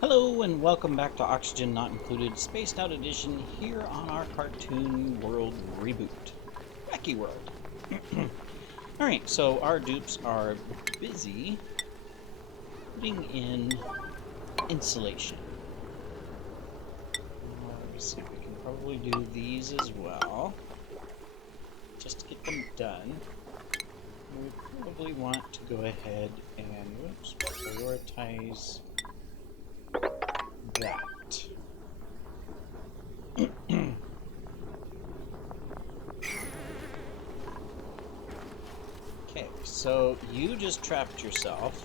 Hello and welcome back to Oxygen Not Included Spaced Out Edition here on our cartoon world reboot. Wacky World. Alright, so our dupes are busy putting in insulation. Let's see, we can probably do these as well, just to get them done. We probably want to go ahead and prioritize that. Okay, so you just trapped yourself.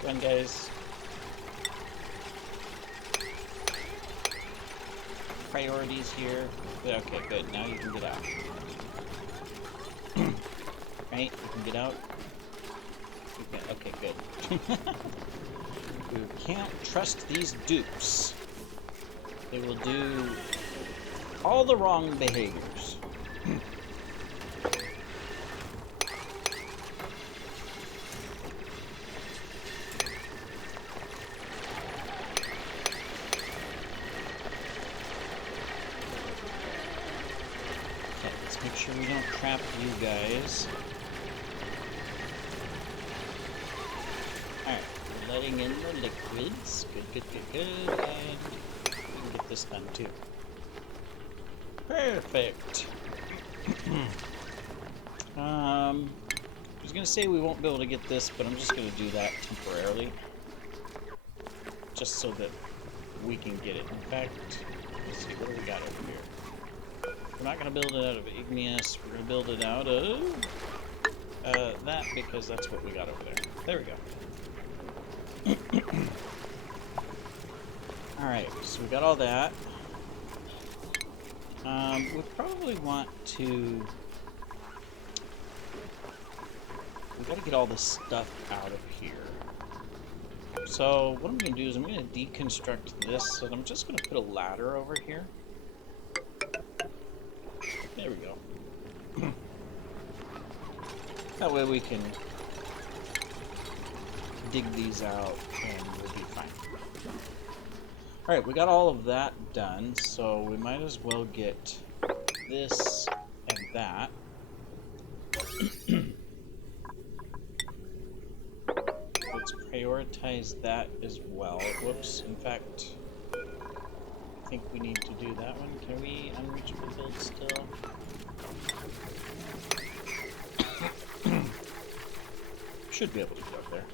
Come on, guys. Priorities here. Okay, good. Now you can get out. Right? You can get out. Okay, good. You can't trust these dupes. They will do all the wrong behaviors. Okay, let's make sure we don't trap you guys. Alright, we're letting in the liquids. Good. And we can get this done too. Perfect. I was gonna say we won't be able to get this, but I'm just gonna do that temporarily. Just so that we can get it. In fact, let's see, what do we got over here? We're not gonna build it out of igneous, we're gonna build it out of that, because that's what we got over there. There we go. Alright, so we got all that. We probably want to... We gotta get all this stuff out of here. So, what I'm gonna do is I'm gonna deconstruct this, and I'm just gonna put a ladder over here. There we go. That way we can dig these out and we'll be fine. Alright, we got all of that done, so we might as well get this and that. Let's prioritize that as well. Whoops, in fact, I think we need to do that one. Can we unreachable build still? Should be able to get up there.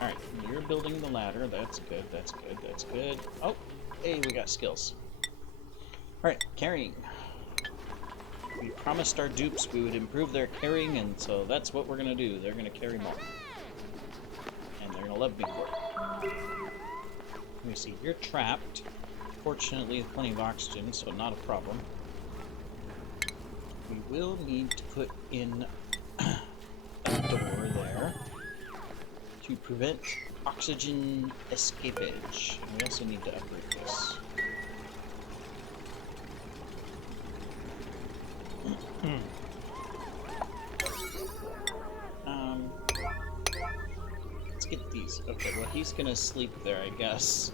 Alright, you're building the ladder. That's good. Oh, hey, we got skills. Alright, carrying. We promised our dupes we would improve their carrying, and so that's what we're gonna do. They're gonna carry more. And they're gonna love me for it. Let me see, you're trapped. Fortunately, with plenty of oxygen, so not a problem. We will need to put in a door there to prevent oxygen escapage. And we also need to upgrade this. Let's get these. Okay, well he's gonna sleep there, I guess.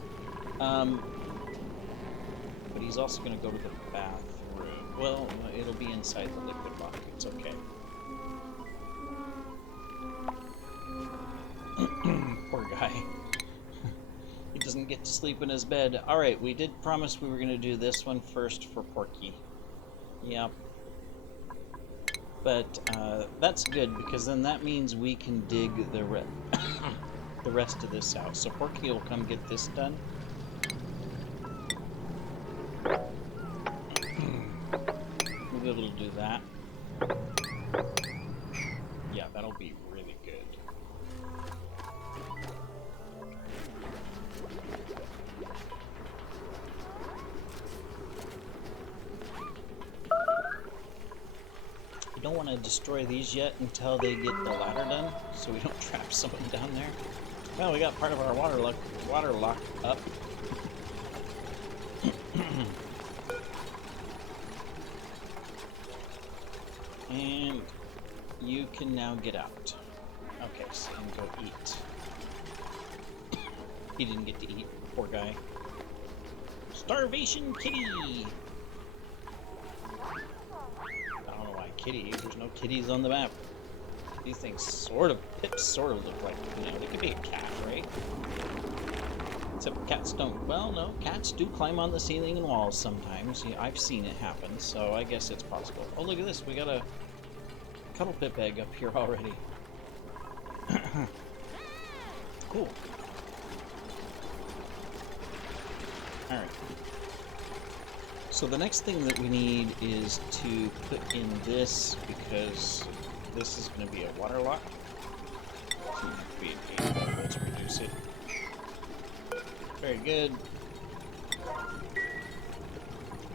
But he's also gonna go to the bathroom. Well, it'll be inside the liquid lock. It's okay. Poor guy. He doesn't get to sleep in his bed. Alright, we did promise we were gonna do this one first for Porky. Yep. But that's good, because then that means we can dig the rest of this out. So Porky will come get this done. We'll be able to do that. Yeah, that'll be really good. We don't want to destroy these yet until they get the ladder done, so we don't trap someone down there. Well, we got part of our water lock up. And you can now get out. Okay, so you can go eat. He didn't get to eat, poor guy. Starvation kitty! I don't know why kitty, there's no kitties on the map. These things pips sort of look like, you know, they could be a cat, right? Except cats don't. Well, no, cats do climb on the ceiling and walls sometimes. Yeah, I've seen it happen, so I guess it's possible. Oh, look at this, we got a cuddle pip egg up here already. Cool. Alright. So the next thing that we need is to put in this, because this is going to be a water lock. Let's reduce it. Very good.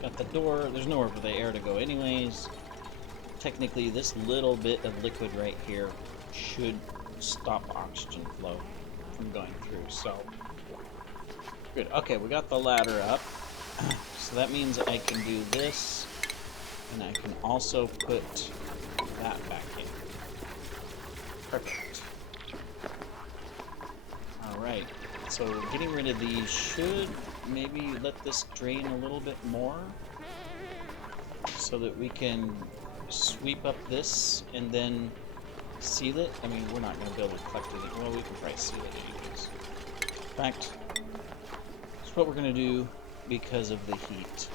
Got the door. There's nowhere for the air to go anyways. Technically, this little bit of liquid right here should stop oxygen flow from going through, so good. Okay, we got the ladder up. So that means I can do this, and I can also put that back in. Perfect. Alright, so getting rid of these should maybe let this drain a little bit more, so that we can sweep up this and then seal it. I mean, we're not going to be able to collect it. Well, we can probably seal it anyways. In fact, that's what we're going to do because of the heat.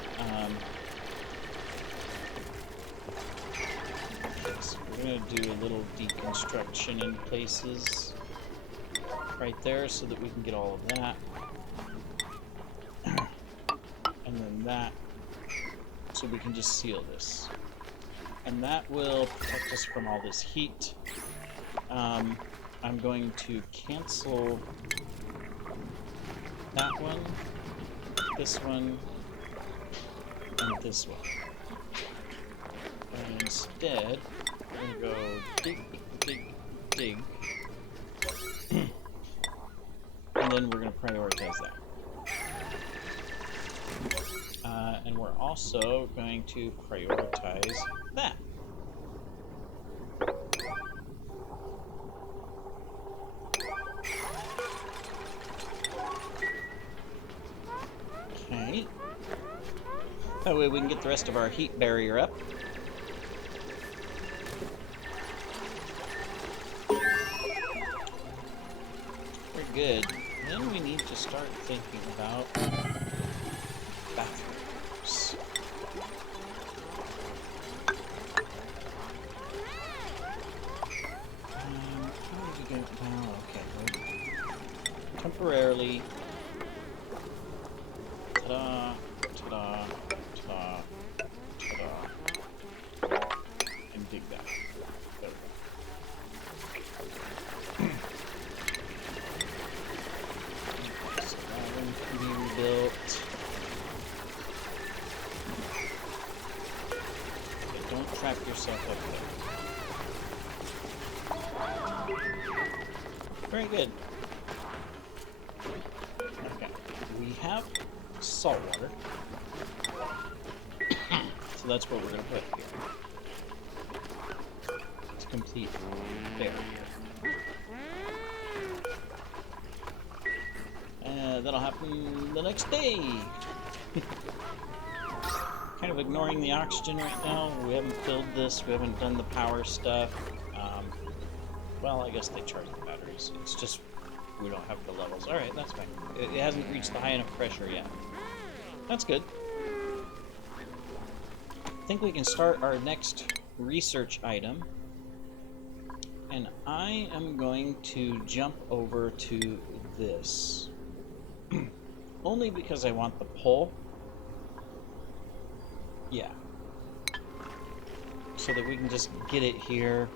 So we're going to do a little deconstruction in places right there so that we can get all of that. And then that, so we can just seal this. And that will protect us from all this heat. I'm going to cancel that one, this one, and this one. And instead, we're going to go dig, dig, dig. And then we're going to prioritize that. And we're also going to prioritize that. Okay. That way we can get the rest of our heat barrier up. We're good. Then we need to start thinking about bathrooms. How did we get down? Okay, good. Temporarily. Ta-da, ta-da, ta-da, ta-da. And dig that. There we go. So that one can be rebuilt. Okay, don't trap yourself up there. Very good. Okay, we have salt water. So that's what we're going to put here. To complete barrier. That'll happen the next day. Kind of ignoring the oxygen right now. We haven't filled this. We haven't done the power stuff. Well, I guess they charge the batteries. It's just we don't have the levels. Alright, that's fine. It hasn't reached the high enough pressure yet. That's good. I think we can start our next research item. And I am going to jump over to this. Only because I want the pole. Yeah. So that we can just get it here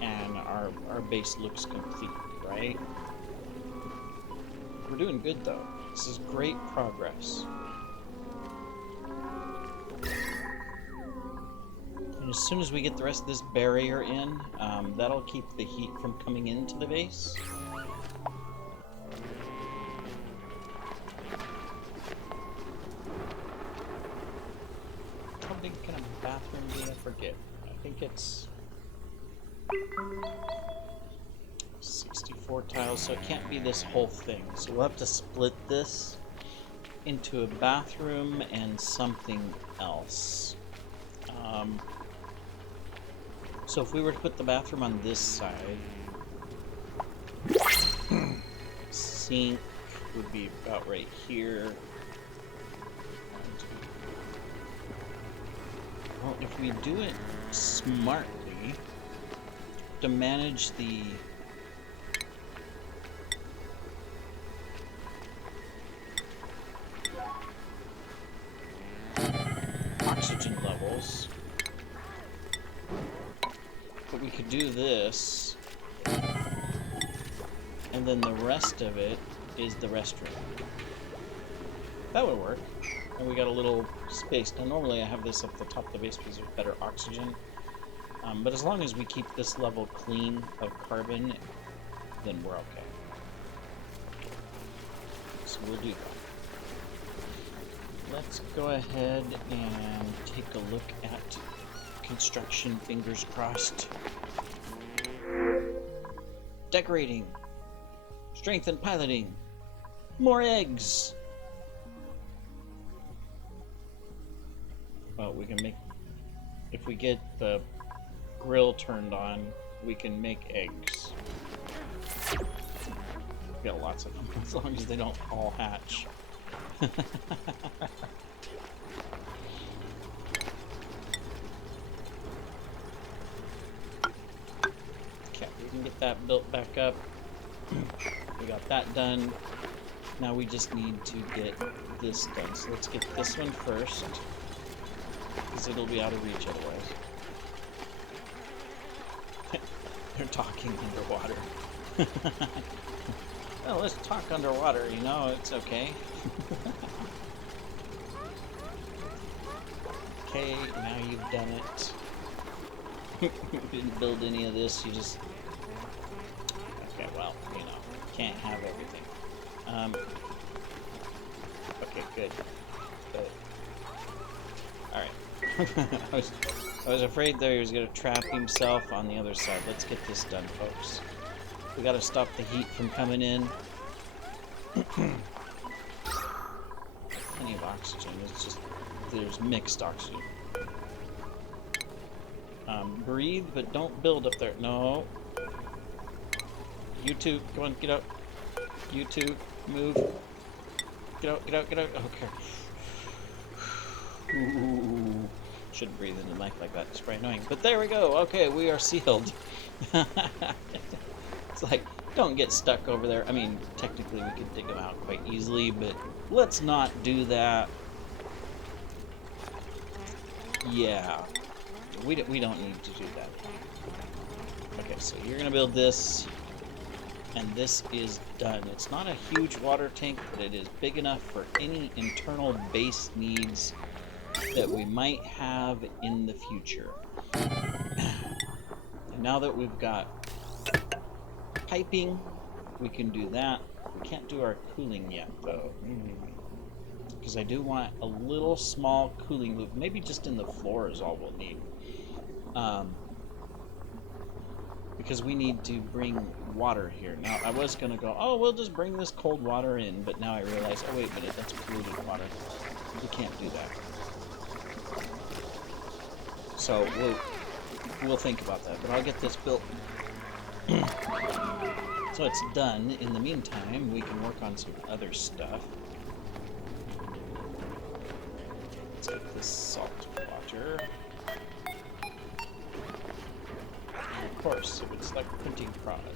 and our base looks complete, right? We're doing good though. This is great progress. And as soon as we get the rest of this barrier in, that'll keep the heat from coming into the base. How big can a bathroom be? I forget. think it's 64 tiles, so it can't be this whole thing. So we'll have to split this into a bathroom and something else. So if we were to put the bathroom on this side, sink would be about right here. Well, if we do it smartly, to manage the oxygen levels, but we could do this, and then the rest of it is the restroom. That would work. And we got a little space. Now normally I have this up the top of the base because there's better oxygen. But as long as we keep this level clean of carbon, then we're okay. So we'll do that. Let's go ahead and take a look at construction, fingers crossed. Decorating. Strength and piloting. More eggs. Well, we can make, if we get the grill turned on, we can make eggs. We got lots of them, as long as they don't all hatch. Okay, we can get that built back up. We got that done. Now we just need to get this done. So let's get this one first, because it'll be out of reach otherwise. They're talking underwater. Well, let's talk underwater, you know, it's okay. Okay, now you've done it. You didn't build any of this, you just... Okay, well, you know, can't have everything. Okay, good. Good. Alright. I was afraid there he was going to trap himself on the other side. Let's get this done, folks. We got to stop the heat from coming in. Plenty of oxygen. It's just there's mixed oxygen. Breathe, but don't build up there. No. You two, come on, get up. You two, move. Get out, get out, get out. Okay. Ooh. Shouldn't breathe in the mic like that. It's very annoying. But there we go. Okay, we are sealed. It's like, don't get stuck over there. I mean, technically we could dig them out quite easily, but let's not do that. Yeah. We don't need to do that. Okay, so you're going to build this, and this is done. It's not a huge water tank, but it is big enough for any internal base needs that we might have in the future. And now that we've got piping, we can do that. We can't do our cooling yet, though. Because I do want a little small cooling loop. Maybe just in the floor is all we'll need. Because we need to bring water here. Now, I was going to go, oh, we'll just bring this cold water in. But now I realize, oh, wait a minute, that's polluted water. We can't do that. So we'll think about that, but I'll get this built. So it's done. In the meantime, we can work on some other stuff. Let's get this salt water. And of course, if it's like printing product.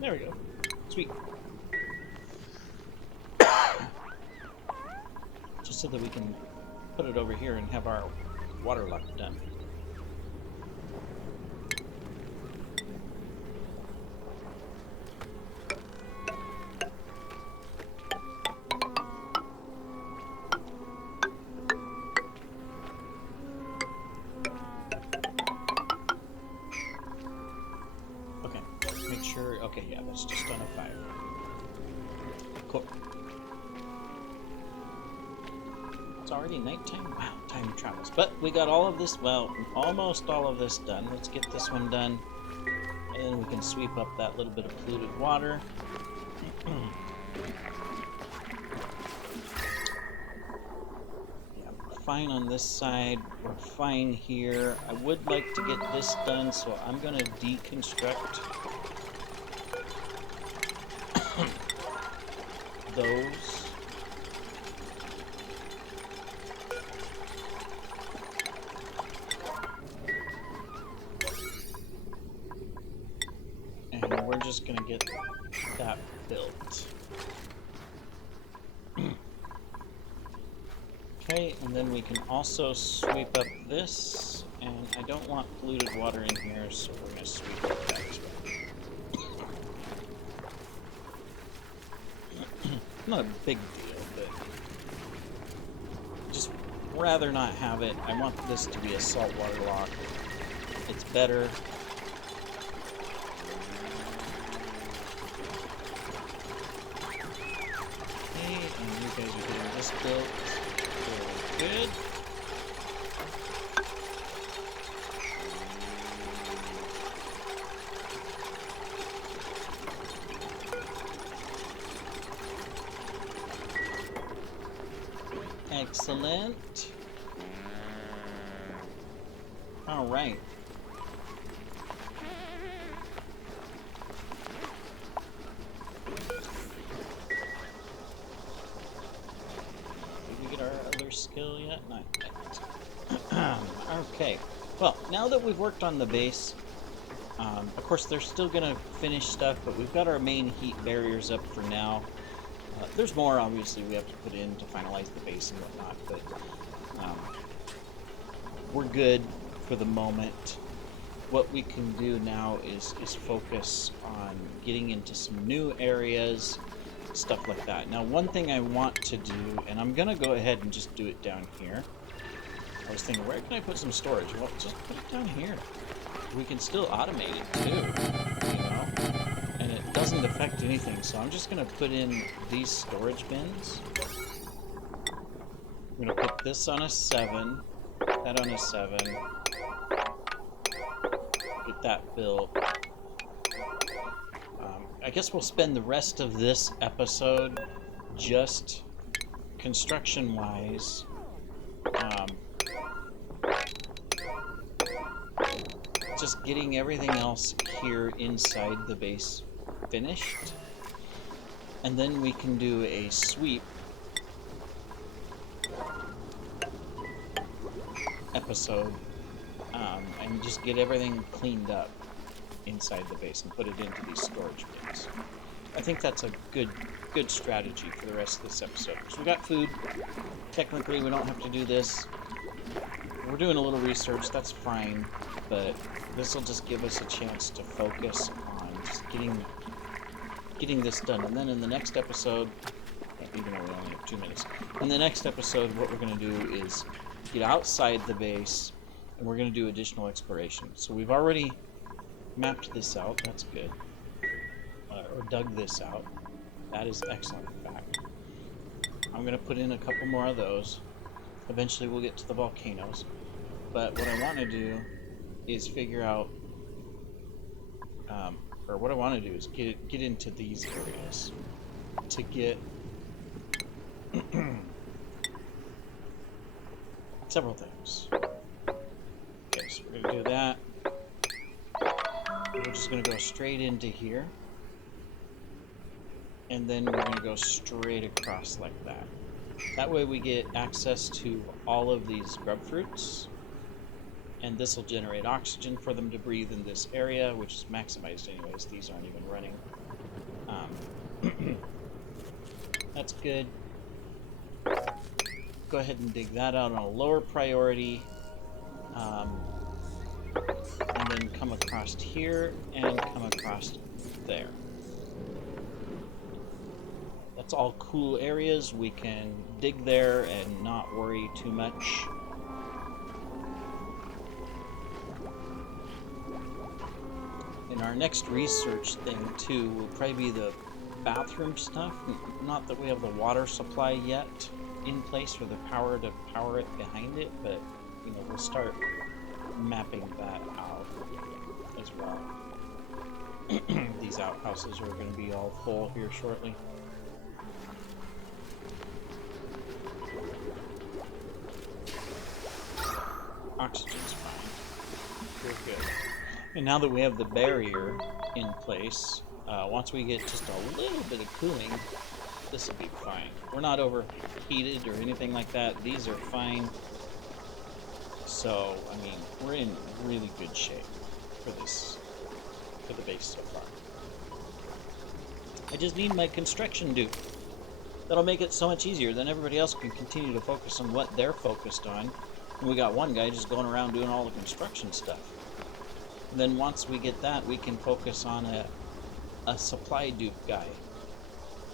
There we go. Sweet. So that we can put it over here and have our water lock done. Okay, make sure, okay, yeah, that's just on a fire. Cool. It's already nighttime? Wow, time travels. But we got all of this, well, almost all of this done. Let's get this one done. And then we can sweep up that little bit of polluted water. Yeah, we're fine on this side. We're fine here. I would like to get this done, so I'm going to deconstruct those. And we're just going to get that built. Okay, and then we can also sweep up this, and I don't want polluted water in here, so we're going to sweep up that as well. Not a big deal, but just rather not have it. I want this to be a saltwater lock. It's better. Okay, and you guys are getting this built. Very good. Excellent. All right. Did we get our other skill yet? Not yet. Okay. Well, now that we've worked on the base, of course they're still gonna finish stuff, but we've got our main heat barriers up for now. There's more, obviously, we have to put in to finalize the base and whatnot, but we're good for the moment. What we can do now is focus on getting into some new areas, stuff like that. Now, one thing I want to do, and I'm going to go ahead and just do it down here. I was thinking, where can I put some storage? Well, just put it down here. We can still automate it, too, you know? And it doesn't affect anything, so I'm just going to put in these storage bins. I'm going to put this on a 7, that on a 7, get that built. I guess we'll spend the rest of this episode just construction-wise just getting everything else here inside the base finished, and then we can do a sweep episode and just get everything cleaned up inside the base and put it into these storage bins. I think that's a good strategy for the rest of this episode. So we got food. Technically, we don't have to do this. We're doing a little research. That's fine, but this will just give us a chance to focus on just getting this done. And then in the next episode, even though we only have 2 minutes, in the next episode, what we're going to do is get outside the base, and we're going to do additional exploration. So we've already mapped this out. That's good. Or dug this out. That is excellent, in fact. I'm going to put in a couple more of those. Eventually we'll get to the volcanoes. But what I want to do is figure out, or what I want to do is get into these areas to get several things. Okay, so we're going to do that. We're just going to go straight into here. And then we're going to go straight across like that. That way we get access to all of these grub fruits. And this will generate oxygen for them to breathe in this area, which is maximized anyways. These aren't even running. That's good. Go ahead and dig that out on a lower priority. And then come across here and come across there. That's all cool areas. We can dig there and not worry too much. And our next research thing too will probably be the bathroom stuff. Not that we have the water supply yet, in place for the power to power it behind it, but you know, we'll start mapping that out as well. These outhouses are going to be all full here shortly. Oxygen's fine. We're good. And now that we have the barrier in place, once we get just a little bit of cooling, this will be fine. We're not overheated or anything like that. These are fine. So, I mean, we're in really good shape for this, for the base so far. I just need my construction dupe. That'll make it so much easier. Then everybody else can continue to focus on what they're focused on. And we got one guy just going around doing all the construction stuff. And then once we get that, we can focus on a supply dupe guy.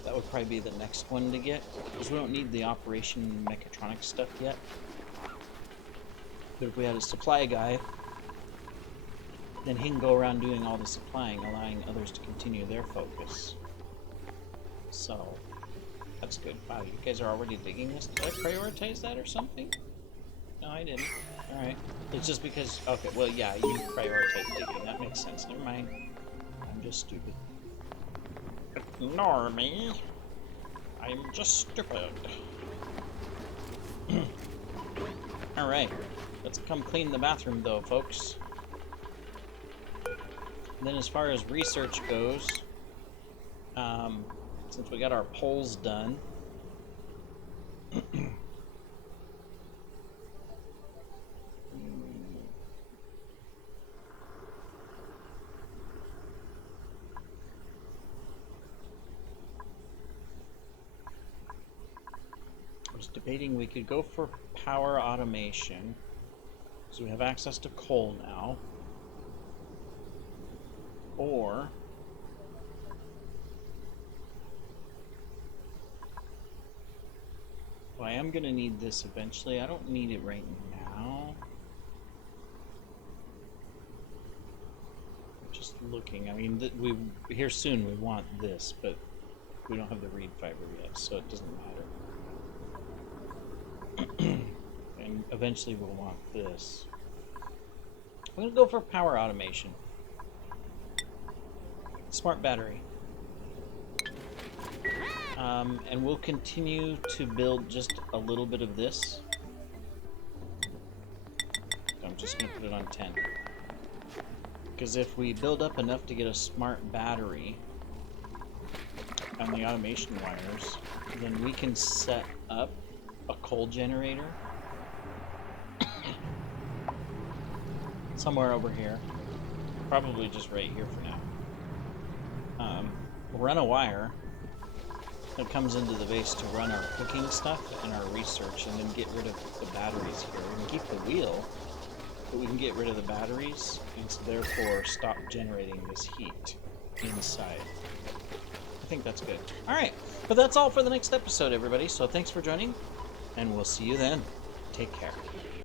That would probably be the next one to get, because we don't need the operation mechatronics stuff yet. But if we had a supply guy, then he can go around doing all the supplying, allowing others to continue their focus. So, that's good. Wow, you guys are already digging this? Did I prioritize that or something? No, I didn't. Alright. It's just because... Okay, well, yeah, you prioritize digging. That makes sense. Never mind. I'm just stupid. Ignore me. I'm just stupid. Alright. Let's come clean the bathroom, though, folks. And then as far as research goes, since we got our polls done, I was debating we could go for power automation, so we have access to coal now, or well, I am going to need this eventually. I don't need it right now. I'm just looking. I mean, here soon we want this, but we don't have the reed fiber yet, so it doesn't matter. And eventually we'll want this. I'm going to go for power automation. Smart battery. And we'll continue to build just a little bit of this. I'm just going to put it on 10. Because if we build up enough to get a smart battery on the automation wires, then we can set up a coal generator somewhere over here. Probably just right here for now. Run a wire that comes into the base to run our cooking stuff and our research, and then get rid of the batteries here. We can keep the wheel, but we can get rid of the batteries, and so therefore stop generating this heat inside. I think that's good. Alright, but that's all for the next episode, everybody. So thanks for joining, and we'll see you then. Take care.